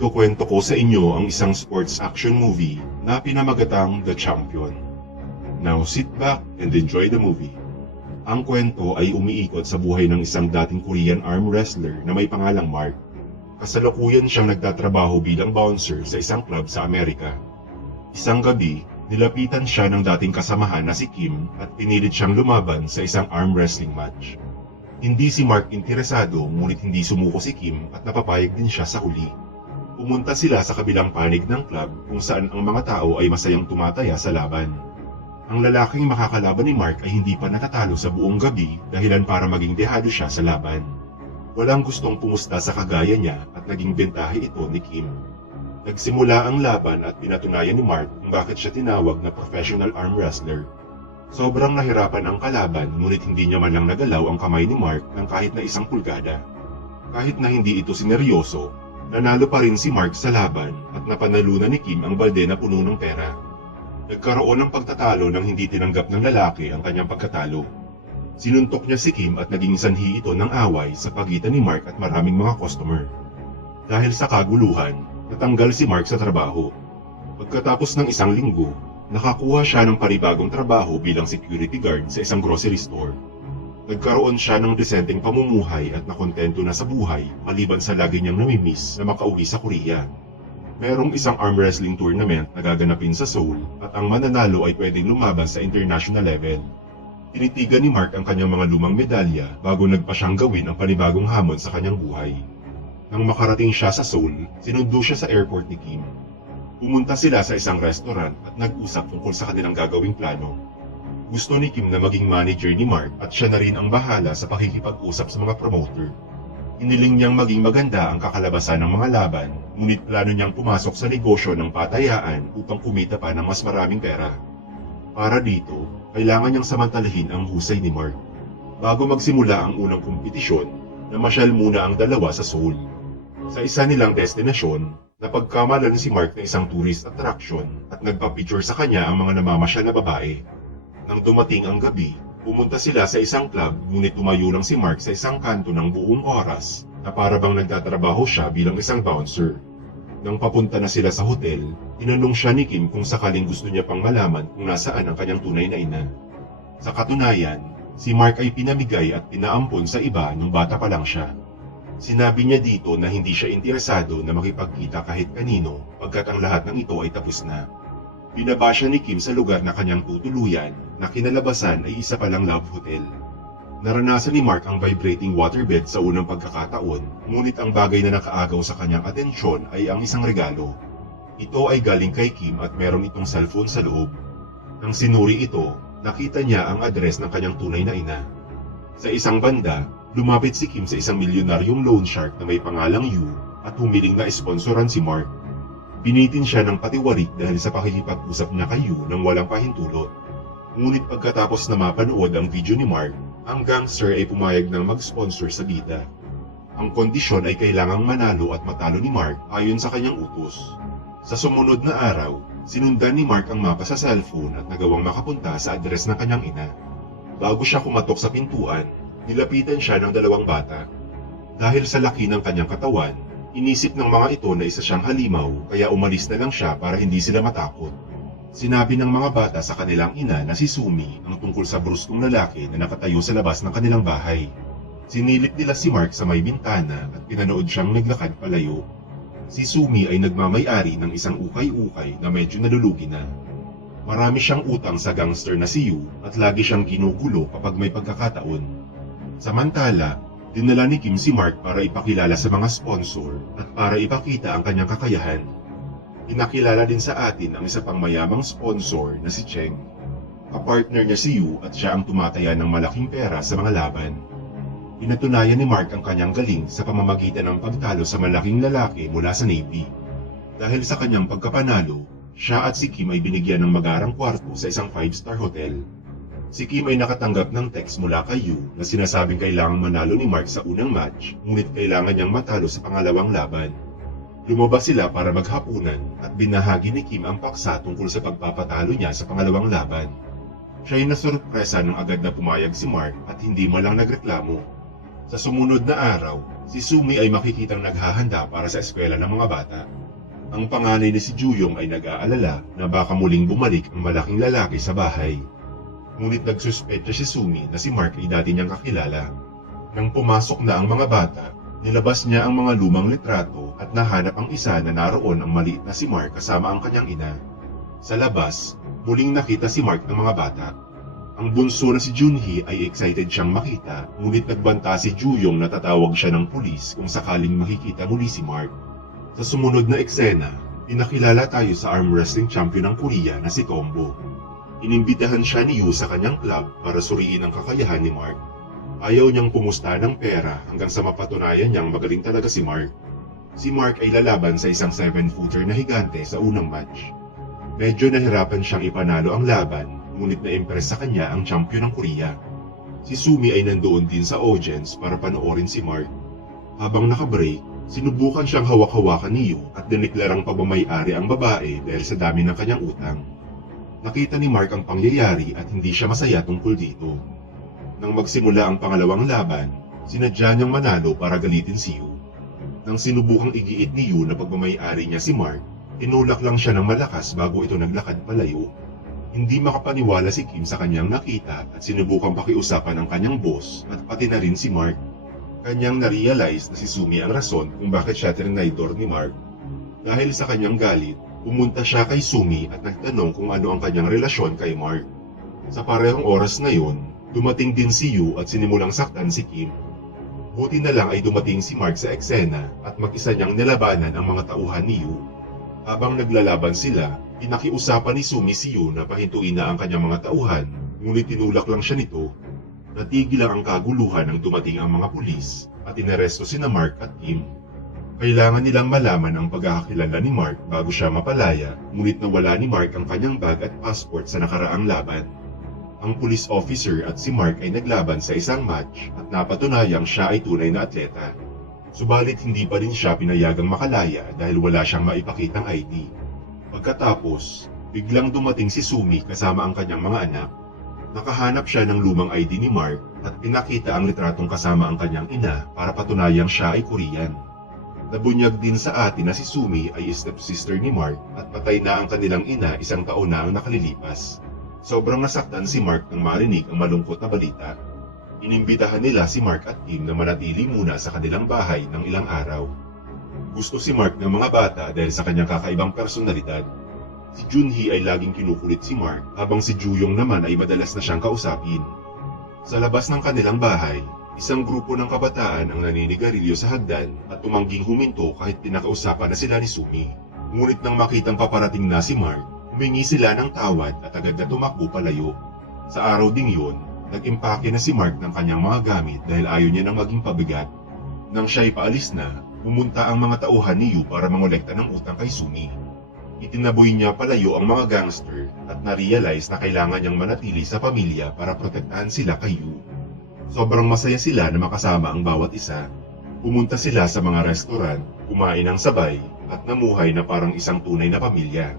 ikukwento ko sa inyo ang isang sports action movie na pinamagatang The Champion. Now sit back and enjoy the movie. Ang kwento ay umiikot sa buhay ng isang dating Korean arm wrestler na may pangalang Mark. Kasalukuyan siyang nagtatrabaho bilang bouncer sa isang club sa Amerika. Isang gabi, nilapitan siya ng dating kasamahan na si Kim at pinilit siyang lumaban sa isang arm wrestling match. Hindi si Mark interesado ngunit hindi sumuko si Kim at napapayag din siya sa huli. Pumunta sila sa kabilang panig ng club kung saan ang mga tao ay masayang tumataya sa laban. Ang lalaking makakalaban ni Mark ay hindi pa natatalo sa buong gabi dahilan para maging dehado siya sa laban. Walang gustong pumusta sa kagaya niya at naging bentahe ito ni Kim. Nagsimula ang laban at pinatunayan ni Mark kung bakit siya tinawag na professional arm wrestler. Sobrang nahirapan ang kalaban ngunit hindi niya man lang nagalaw ang kamay ni Mark ng kahit na 1 pulgada. Kahit na hindi ito sineryoso, nanalo pa rin si Mark sa laban at napanalunan ni Kim ang balde na puno ng pera. Nagkaroon ng pagtatalo nang hindi tinanggap ng lalaki ang kanyang pagkatalo. Sinuntok niya si Kim at naging sanhi ito ng away sa pagitan ni Mark at maraming mga customer. Dahil sa kaguluhan, natanggal si Mark sa trabaho. Pagkatapos ng 1 linggo, nakakuha siya ng panibagong trabaho bilang security guard sa isang grocery store. Nagkaroon siya ng desenteng pamumuhay at nakontento na sa buhay maliban sa lagi niyang namimiss na makauwi sa Korea. Merong isang arm wrestling tournament na gaganapin sa Seoul at ang mananalo ay pwedeng lumaban sa international level. Tinitigan ni Mark ang kanyang mga lumang medalya bago nagpa siyang gawin ang panibagong hamon sa kanyang buhay. Nang makarating siya sa Seoul, sinundo siya sa airport ni Kim. Pumunta sila sa isang restaurant at nag-usap tungkol sa kanilang gagawing plano. Gusto ni Kim na maging manager ni Mark at siya na rin ang bahala sa pakikipag-usap sa mga promoter. Hiniling niyang maging maganda ang kakalabasan ng mga laban, ngunit plano niyang pumasok sa negosyo ng patayaan upang kumita pa ng mas maraming pera. Para dito, kailangan niyang samantalahin ang husay ni Mark. Bago magsimula ang unang kompetisyon, namasyal muna ang dalawa sa Seoul. Sa isa nilang destinasyon, napagkamalan si Mark na isang tourist attraction at nagpa-picture sa kanya ang mga namamasyal na babae. Nang dumating ang gabi, pumunta sila sa isang club ngunit tumayo lang si Mark sa isang kanto ng buong oras na para bang nagtatrabaho siya bilang isang bouncer. Nang papunta na sila sa hotel, tinanong siya ni Kim kung sakaling gusto niya pang malaman kung nasaan ang kanyang tunay na ina. Sa katunayan, si Mark ay pinamigay at pinaampon sa iba nung bata pa lang siya. Sinabi niya dito na hindi siya interesado na makipagkita kahit kanino pagkat ang lahat ng ito ay tapos na. Binaba siya ni Kim sa lugar na kanyang tutuluyan na kinalabasan ay isa palang love hotel. Naranasan ni Mark ang vibrating waterbed sa unang pagkakataon, ngunit ang bagay na nakaagaw sa kanyang atensyon ay ang isang regalo. Ito ay galing kay Kim at meron itong cellphone sa loob. Nang sinuri ito, nakita niya ang address ng kanyang tunay na ina. Sa isang banda, lumapit si Kim sa isang milyonaryong loan shark na may pangalang Yu at humiling na sponsoran si Mark. Binitin siya ng patiwarik dahil sa pakikipag-usap niya kay Yu nang walang pahintulot. Ngunit pagkatapos na mapanood ang video ni Mark, ang gangster ay pumayag ng mag-sponsor sa bida. Ang kondisyon ay kailangang manalo at matalo ni Mark ayon sa kanyang utos. Sa sumunod na araw, sinundan ni Mark ang mapa sa cellphone at nagawang makapunta sa address ng kanyang ina. Bago siya kumatok sa pintuan, nilapitan siya ng 2 bata. Dahil sa laki ng kanyang katawan, inisip ng mga ito na isa siyang halimaw kaya umalis na lang siya para hindi sila matakot. Sinabi ng mga bata sa kanilang ina na si Sumi ang tungkol sa bruskong lalaki na nakatayo sa labas ng kanilang bahay. Sinilip nila si Mark sa may bintana at pinanood siyang naglakad palayo. Si Sumi ay nagmamay-ari ng isang ukay-ukay na medyo nalulugi na. Marami siyang utang sa gangster na si Yu at lagi siyang ginugulo kapag may pagkakataon. Samantala, dinala ni Kim si Mark para ipakilala sa mga sponsor at para ipakita ang kanyang kakayahan. Pinakilala din sa atin ang isa pang mayamang sponsor na si Cheng. Kapartner niya si Yu at siya ang tumataya ng malaking pera sa mga laban. Pinatunayan ni Mark ang kanyang galing sa pamamagitan ng pagtalo sa malaking lalaki mula sa Navy. Dahil sa kanyang pagkapanalo, siya at si Kim ay binigyan ng magarang kwarto sa isang 5-star hotel. Si Kim ay nakatanggap ng text mula kay Yu na sinasabing kailangang manalo ni Mark sa unang match, ngunit kailangan niyang matalo sa pangalawang laban. Lumabas sila para maghapunan at binahagi ni Kim ang paksa tungkol sa pagpapatalo niya sa pangalawang laban. Siya ay nasurpresa nang agad na pumayag si Mark at hindi man lang nagreklamo. Sa sumunod na araw, si Sumi ay makikitang naghahanda para sa eskwela ng mga bata. Ang panganay ni si Juyong ay nag-aalala na baka muling bumalik ang malaking lalaki sa bahay. Ngunit nagsuspetsa si Sumi na si Mark ay dati niyang kakilala. Nang pumasok na ang mga bata, nilabas niya ang mga lumang litrato at nahanap ang isa na naroon ang maliit na si Mark kasama ang kanyang ina. Sa labas, muling nakita si Mark ng mga bata. Ang bunso na si Junhee ay excited siyang makita, ngunit nagbanta si Juyong na tatawag siya ng pulis kung sakaling makikita muli si Mark. Sa sumunod na eksena, pinakilala tayo sa arm wrestling champion ng Korea na si Tombo. Inimbitahan siya ni Yu sa kanyang club para suriin ang kakayahan ni Mark. Ayaw niyang pumusta ng pera hanggang sa mapatunayan niyang magaling talaga si Mark. Si Mark ay lalaban sa isang 7-footer na higante sa unang match. Medyo nahirapan siyang ipanalo ang laban, ngunit na-impress sa kanya ang champion ng Korea. Si Sumi ay nandoon din sa audience para panoorin si Mark. Habang nakabreak, sinubukan siyang hawak-hawakan ni Yu at diniklarang pagmamay-ari ang babae dahil sa dami ng kanyang utang. Nakita ni Mark ang pangyayari at hindi siya masaya tungkol dito. Nang magsimula ang pangalawang laban, sinadya niyang manalo para galitin si Yu. Nang sinubukang igiit ni Yu na pagmamay-ari niya si Mark, tinulak lang siya ng malakas bago ito naglakad palayo. Hindi makapaniwala si Kim sa kanyang nakita at sinubukang pakiusapan ang kanyang boss at pati na rin si Mark. Kanyang na-realize na si Sumi ang rason kung bakit siya trinaydor ni Mark. Dahil sa kanyang galit, pumunta siya kay Sumi at nagtanong kung ano ang kanyang relasyon kay Mark. Sa parehong oras na yun, dumating din si Yu at sinimulang saktan si Kim. Buti na lang ay dumating si Mark sa eksena at mag-isa niyang nilabanan ang mga tauhan ni Yu. Habang naglalaban sila, pinakiusapan ni Sumi si Yu na pahintuin na ang kanyang mga tauhan, ngunit tinulak lang siya nito. Natigil lang ang kaguluhan nang dumating ang mga pulis at inaresto sina Mark at Kim. Kailangan nilang malaman ang pagkakakilala ni Mark bago siya mapalaya, ngunit nawala ni Mark ang kanyang bag at passport sa nakaraang laban. Ang police officer at si Mark ay naglaban sa isang match at napatunayang siya ay tunay na atleta. Subalit hindi pa rin siya pinayagang makalaya dahil wala siyang maipakitang ID. Pagkatapos, biglang dumating si Sumi kasama ang kanyang mga anak. Nakahanap siya ng lumang ID ni Mark at pinakita ang litratong kasama ang kanyang ina para patunayang siya ay Korean. Nabunyag din sa atin na si Sumi ay stepsister ni Mark at patay na ang kanilang ina 1 taon na ang nakalilipas. Sobrang nasaktan si Mark nang marinig ang malungkot na balita. Inimbitahan nila si Mark at Kim na manatili muna sa kanilang bahay ng ilang araw. Gusto si Mark ng mga bata dahil sa kanyang kakaibang personalidad. Si Junhee ay laging kinukulit si Mark habang si Juyong naman ay madalas na siyang kausapin. Sa labas ng kanilang bahay, isang grupo ng kabataan ang naninigarilyo sa hagdan at tumangging huminto kahit pinakausapan na sila ni Sumi. Ngunit nang makitang paparating na si Mark, humingi sila ng tawad at agad na tumakbo palayo. Sa araw ding yun, nag-impake na si Mark ng kanyang mga gamit dahil ayaw niya nang maging pabigat. Nang siya'y paalis na, pumunta ang mga tauhan ni Yu para mangolekta ng utang kay Sumi. Itinaboy niya palayo ang mga gangster at na-realize na kailangan niyang manatili sa pamilya para protektahan sila kay Yu. Sobrang masaya sila na makasama ang bawat isa. Pumunta sila sa mga restaurant, kumain ng sabay at namuhay na parang isang tunay na pamilya.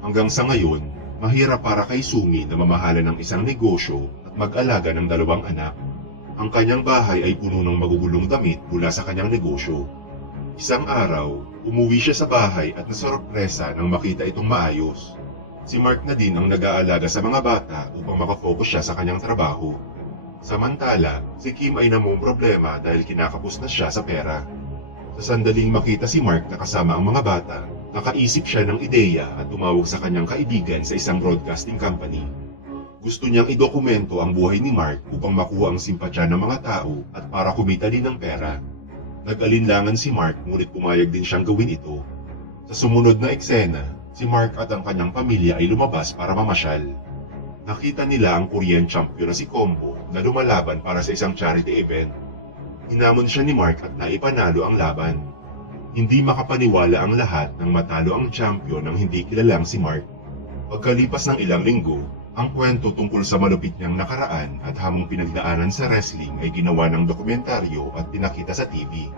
Hanggang sa ngayon, mahirap para kay Sumi na mamahalan ng isang negosyo at mag-alaga ng 2 anak. Ang kanyang bahay ay puno ng magugulong damit mula sa kanyang negosyo. Isang araw, umuwi siya sa bahay at nasorpresa nang makita itong maayos. Si Mark na din ang nag-aalaga sa mga bata upang makafocus siya sa kanyang trabaho. Samantala, si Kim ay namumroblema dahil kinakapos na siya sa pera. Sa sandaling makita si Mark na kasama ang mga bata, nakaisip siya ng ideya at tumawag sa kanyang kaibigan sa isang broadcasting company. Gusto niyang idokumento ang buhay ni Mark upang makuha ang simpatya ng mga tao at para kumita din ng pera. Nag-alinlangan si Mark ngunit pumayag din siyang gawin ito. Sa sumunod na eksena, si Mark at ang kanyang pamilya ay lumabas para mamasyal. Nakita nila ang Korean champion na si Kombo na lumalaban para sa isang charity event. Hinamon siya ni Mark at naipanalo ang laban. Hindi makapaniwala ang lahat nang matalo ang champion ng hindi kilalang si Mark. Pagkalipas ng ilang linggo, ang kwento tungkol sa malupit niyang nakaraan at hamong pinagdaanan sa wrestling ay ginawa ng dokumentaryo at pinakita sa TV.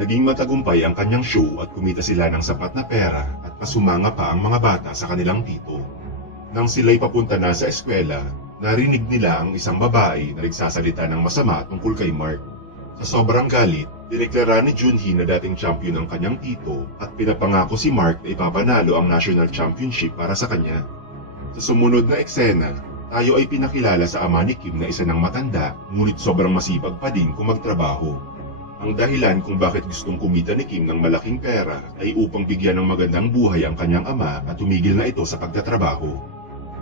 Naging matagumpay ang kanyang show at kumita sila ng sapat na pera at pasumanga pa ang mga bata sa kanilang tito. Nang sila'y papunta na sa eskwela, narinig nila ang isang babae na nagsasalita ng masama tungkol kay Mark. Sa sobrang galit, dineklara ni Junhee na dating champion ang kanyang tito at pinapangako si Mark na ipapanalo ang national championship para sa kanya. Sa sumunod na eksena, tayo ay pinakilala sa ama ni Kim na isa ng matanda, ngunit sobrang masipag pa din kung magtrabaho. Ang dahilan kung bakit gustong kumita ni Kim ng malaking pera ay upang bigyan ng magandang buhay ang kanyang ama at tumigil na ito sa pagtatrabaho.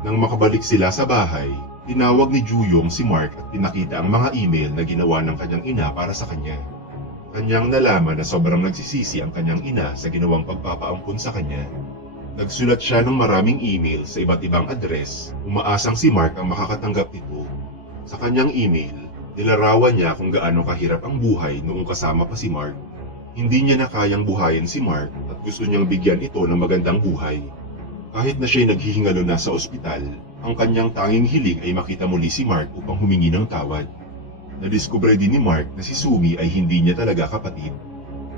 Nang makabalik sila sa bahay, tinawag ni Juyong si Mark at pinakita ang mga email na ginawa ng kanyang ina para sa kanya. Kanyang nalaman na sobrang nagsisisi ang kanyang ina sa ginawang pagpapaampun sa kanya. Nagsulat siya ng maraming email sa iba't ibang address, umaasang si Mark ang makakatanggap nito. Sa kanyang email, nilarawan niya kung gaano kahirap ang buhay noong kasama pa si Mark. Hindi niya na kayang buhayin si Mark at gusto niyang bigyan ito ng magandang buhay. Kahit na siya'y naghihingalo na sa ospital, ang kanyang tanging hiling ay makita muli si Mark upang humingi ng tawad. Nadiskubre din ni Mark na si Sumi ay hindi niya talaga kapatid.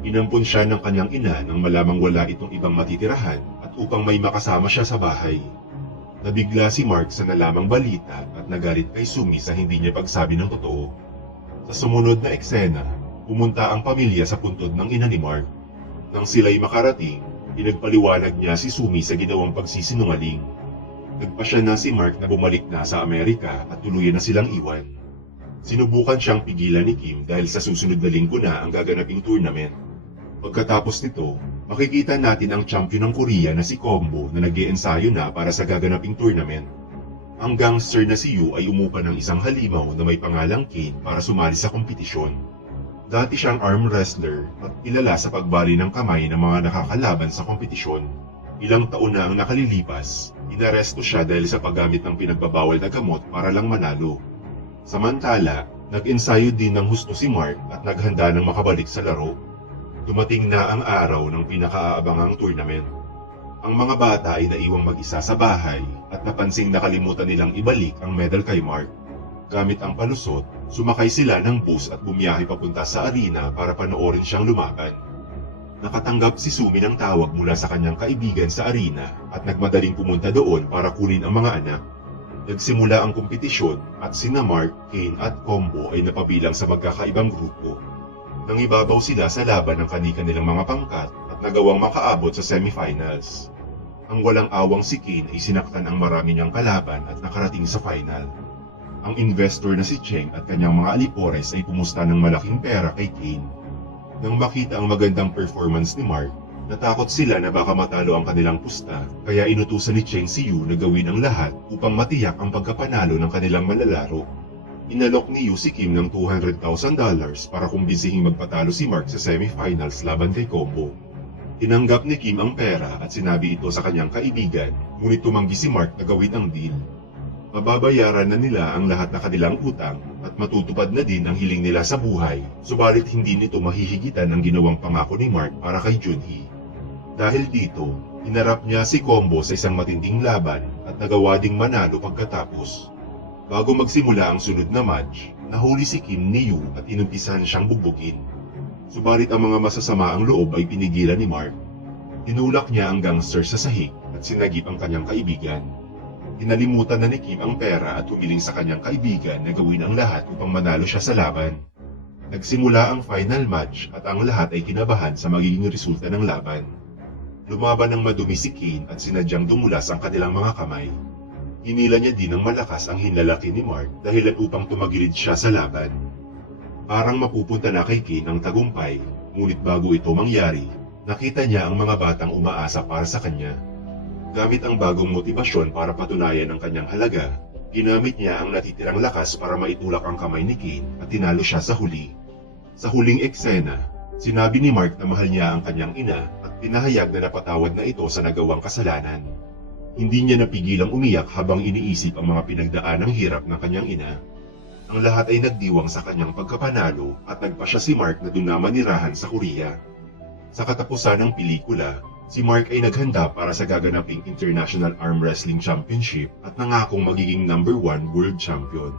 Inampun siya ng kanyang ina nang malamang wala itong ibang matitirahan at upang may makasama siya sa bahay. Nabigla si Mark sa nalamang balita at nagalit kay Sumi sa hindi niya pagsabi ng totoo. Sa sumunod na eksena, pumunta ang pamilya sa puntod ng ina ni Mark. Nang sila'y makarating, pinagpaliwanag niya si Sumi sa ginawang pagsisinungaling. Nagpasya na si Mark na bumalik na sa Amerika at tuluyan na silang iwan. Sinubukan siyang pigilan ni Kim dahil sa susunod na linggo na ang gaganaping tournament. Pagkatapos nito, makikita natin ang champion ng Korea na si Combo na nag-iensayo na para sa gaganaping tournament. Ang gangster na si Yu ay umupa ng isang halimaw na may pangalang Kane para sumali sa kompetisyon. Dati siyang arm wrestler at kilala sa pagbali ng kamay ng mga nakakalaban sa kompetisyon. Ilang taon na ang nakalilipas, inaresto siya dahil sa paggamit ng pinagbabawal na gamot para lang manalo. Samantala, nag-ensayo din ng husto si Mark at naghanda ng makabalik sa laro. Dumating na ang araw ng pinakaaabangang tournament. Ang mga bata ay naiwang mag-isa sa bahay at napansing nakalimutan nilang ibalik ang medal kay Mark. Gamit ang palusot, sumakay sila ng bus at bumiyahe papunta sa arena para panoorin siyang lumaban. Nakatanggap si Sumi ng tawag mula sa kanyang kaibigan sa arena at nagmadaling pumunta doon para kunin ang mga anak. Nagsimula ang kompetisyon at sina Mark, Kane at Combo ay napabilang sa magkakaibang grupo. Nangibabaw sila sa laban ng kani-kanilang mga pangkat at nagawang makaabot sa semifinals. Ang walang awang si Kane ay sinaktan ang marami niyang kalaban at nakarating sa final. Ang investor na si Cheng at kanyang mga alipores ay pumusta ng malaking pera kay Kane. Nang makita ang magandang performance ni Mark, natakot sila na baka matalo ang kanilang pusta, kaya inutusan ni Cheng si Yu na gawin ang lahat upang matiyak ang pagkapanalo ng kanilang malalaro. Inalok ni Yu si Kim ng $200,000 para kumbisihing magpatalo si Mark sa semifinals laban kay Combo. Tinanggap ni Kim ang pera at sinabi ito sa kanyang kaibigan, ngunit tumanggi si Mark na gawin ang deal. Mababayaran na nila ang lahat na kanilang utang at matutupad na din ang hiling nila sa buhay, subalit hindi nito mahihigitan ang ginawang pangako ni Mark para kay Junhee. Dahil dito, hinarap niya si Combo sa isang matinding laban at nagawa ding manalo pagkatapos. Bago magsimula ang sunod na match, nahuli si Kim ni Yu at inumpisahan siyang bugbugin. Subalit ang mga masasama ang loob ay pinigilan ni Mark. Tinulak niya ang gangster sa sahig at sinagip ang kanyang kaibigan. Kinalimutan na ni Kim ang pera at humiling sa kanyang kaibigan na gawin ang lahat upang manalo siya sa laban. Nagsimula ang final match at ang lahat ay kinabahan sa magiging resulta ng laban. Lumaban ng madumi si Kane at sinadyang dumulas ang kanilang mga kamay. Hinila niya din ng malakas ang hinlalaki ni Mark dahilan upang tumagilid siya sa laban. Parang mapupunta na kay Kane ang tagumpay, ngunit bago ito mangyari, nakita niya ang mga batang umaasa para sa kanya. Gamit ang bagong motibasyon para patunayan ang kanyang halaga, ginamit niya ang natitirang lakas para maitulak ang kamay ni Kane at tinalo siya sa huli. Sa huling eksena, sinabi ni Mark na mahal niya ang kanyang ina at pinahayag na napatawad na ito sa nagawang kasalanan. Hindi niya napigilang umiyak habang iniisip ang mga pinagdaanang hirap ng kanyang ina. Ang lahat ay nagdiwang sa kanyang pagkapanalo at nagpasya si Mark na doon na manirahan sa Korea. Sa katapusan ng pelikula, si Mark ay naghanda para sa gaganaping International Arm Wrestling Championship at nangakong magiging #1 World Champion.